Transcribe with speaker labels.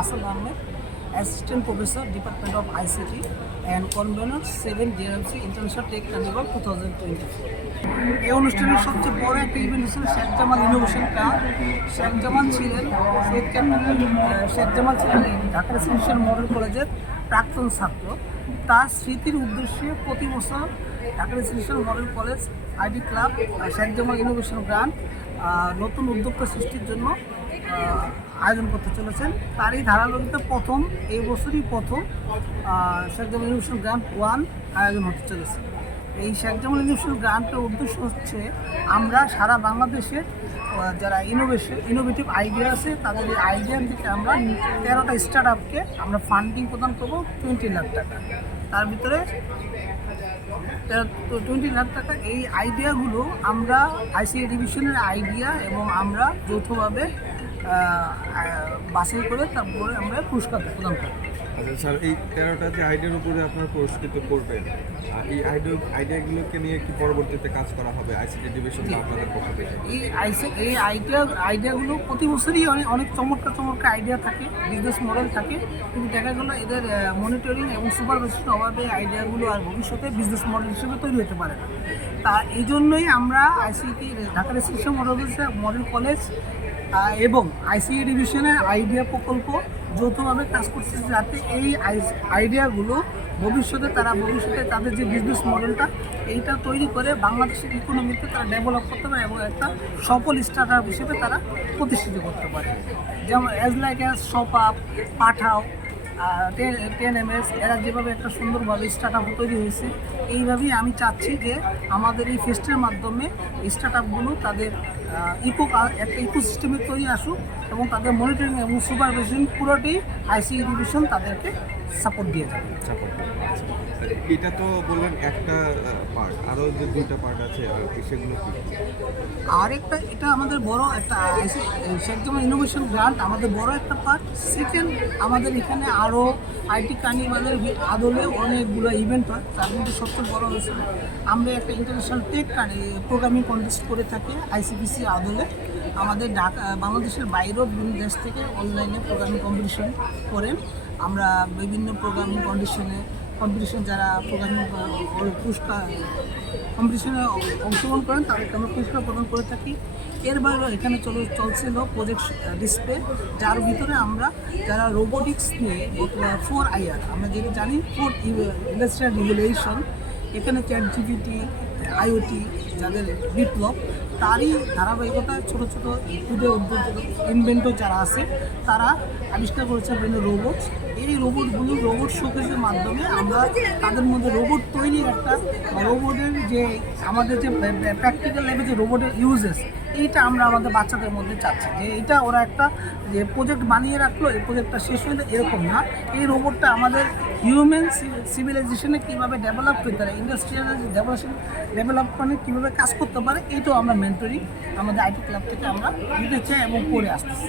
Speaker 1: assistant professor, Department of ICT, and convener 7 JRMC International Tech Carnival 2024. এই অনুষ্ঠানের সবচেয়ে বড় একটা ইভেন্ট ছিল শেখ জামাল ইনোভেশন ক্লাব শেখ জামাল ছিলেন শহীদ ক্যাপ্টেন শেখ জামাল ছিলেন ঢাকা রেসিডেন্সিয়াল মডেল কলেজের প্রাক্তন ছাত্র তার স্মৃতির উদ্দেশ্যে প্রতি বছর Dhaka residential model college IT club Sheikh Jamal innovation grant নতুন উদ্যোক্তা সৃষ্টির জন্য আয়োজন করতে চলেছেন। তার এই ধারাবাহিকতা প্রথম, এই বছরই প্রথম Sheikh Jamal innovation grant one আয়োজন হতে চলেছে। এই শেখ জামাল ইনোভেশন গ্রান্টের উদ্দেশ্য হচ্ছে, আমরা সারা বাংলাদেশের যারা ইনোভেশন ইনোভেটিভ আইডিয়া আছে, তাদের এই আইডিয়া থেকে আমরা তেরোটা স্টার্ট আপকে আমরা ফান্ডিং প্রদান করব টোয়েন্টি লাখ টাকা। তার ভিতরে টোয়েন্টি লাখ টাকা, এই আইডিয়াগুলো আমরা আইসিআই ডিভিশনের আইডিয়া এবং আমরা যৌথভাবে বাছাই করে তারপরে আমরা পুরস্কার প্রদান করব
Speaker 2: আচ্ছা স্যার এই তেরোটা যে আইডিয়ার উপরে আপনারা পুরস্কৃত করবেন আর এই আইডিয়া আইডিয়াগুলোকে নিয়ে কি পরবর্তীতে কাজ করা হবে? আইসিটি ডিভিশন আপনাদের পক্ষ থেকে?
Speaker 1: এই আইসি এই আইডিয়া আইডিয়াগুলো প্রতি বছরই অনেক অনেক চমৎকার চমৎকার আইডিয়া থাকে বিজনেস মডেল থাকে কিন্তু দেখা গেলো এদের মনিটরিং এবং সুপারভিশন অভাবে আইডিয়াগুলো আর ভবিষ্যতে বিজনেস মডেল হিসেবে তৈরি হতে পারে না। তা এই জন্যই আমরা ICT Dhaka residential model model college এবং আইসিএ ডিভিশনের আইডিয়া প্রকল্প যৌথভাবে কাজ করছে যাতে এই আইডিয়াগুলো ভবিষ্যতে তারা ভবিষ্যতে তাদের যে বিজনেস মডেলটা এইটা তৈরি করে বাংলাদেশের ইকোনমিতে তারা ডেভেলপ করতে পারে এবং একটা সফল স্টার্ট আপ হিসেবে তারা প্রতিষ্ঠিত করতে পারে। যেমন as like as shop up Pathao ten S এরা যেভাবে একটা সুন্দরভাবে স্টার্ট আপ তৈরি হয়েছে, এইভাবেই আমি চাচ্ছি যে আমাদের এই ফেস্টের মাধ্যমে স্টার্ট আপগুলো তাদের ইকো একটা ইকো সিস্টেমে তৈরি আসুক এবং তাদের মনিটরিং এবং সুপারভিশন পুরোটাই আইসিই ডিভিশন তাদেরকে সাপোর্ট দিয়ে যাবে।
Speaker 2: সাপোর্ট এটা তো বললেন একটা পার্ট আরও যে দুইটা পার্ট আছে আর কি সেগুলো কি?
Speaker 1: আর একটা এটা আমাদের বড় একটা জামাল ইনোভেশন গ্রান্ট আমাদের বড় একটা পার্ট সেকেন্ড আমাদের এখানে আরও আইটি কানিবাদের আদলে অনেকগুলো ইভেন্ট হয়। তার মধ্যে সবচেয়ে বড় হয়েছে আমরা একটা ইন্টারন্যাশনাল টেক প্রোগ্রামিং কন্টেস্ট করে থাকি আইসিপিসি আদলে। আমাদের ঢাকা বাংলাদেশের বাইরেও বিভিন্ন দেশ থেকে অনলাইনে প্রোগ্রামিং কম্পিটিশন করেন। আমরা বিভিন্ন প্রোগ্রামিং কন্ডিশনে কম্পিটিশন যারা প্রোগ্রামিং পুরস্কার কম্পিটিশনে অংশগ্রহণ করেন, তাদেরকে আমরা পুরস্কার প্রদান করে থাকি। এর বাইরেও এখানে চলে চলছিল প্রজেক্ট ডিসপ্লে যার ভিতরে আমরা যারা রোবোটিক্স নিয়ে ফোর আইআর আমরা যেটা জানি ফোর ইন্ডাস্ট্রিয়াল রিভলিউশন এখানে চ্যাট জিপিটি আইওটি, যাদের বিপ্লব, তারই ধারাবাহিকতায় ছোট ছোট ক্ষুদে উদ্যোগ ইনভেন্টর যারা আছে, তারা আবিষ্কার করেছে বিভিন্ন রোবট এই রোবটগুলো রোবট শোকেসের মাধ্যমে আমরা তাদের মধ্যে রোবট তৈরি একটা রোবটের যে আমাদের যে প্র্যাকটিক্যাল লেভে যে রোবটের ইউজেস এইটা আমরা আমাদের বাচ্চাদের মধ্যে চাচ্ছি। যে এটা ওরা একটা যে প্রজেক্ট বানিয়ে রাখল, এই প্রজেক্টটা শেষ হলে এরকম না। এই রোবটটা আমাদের হিউম্যান সিভিলাইজেশনে কীভাবে ডেভেলপ করতে পারে ইন্ডাস্ট্রিয়াল ডেভেলপশন ডেভেলপমেন্টে কীভাবে কাজ করতে পারে, এইটাও আমরা মেন্টরিং আমাদের আইটি ক্লাব থেকে আমরা দিতে চাই এবং করে আসতেছি।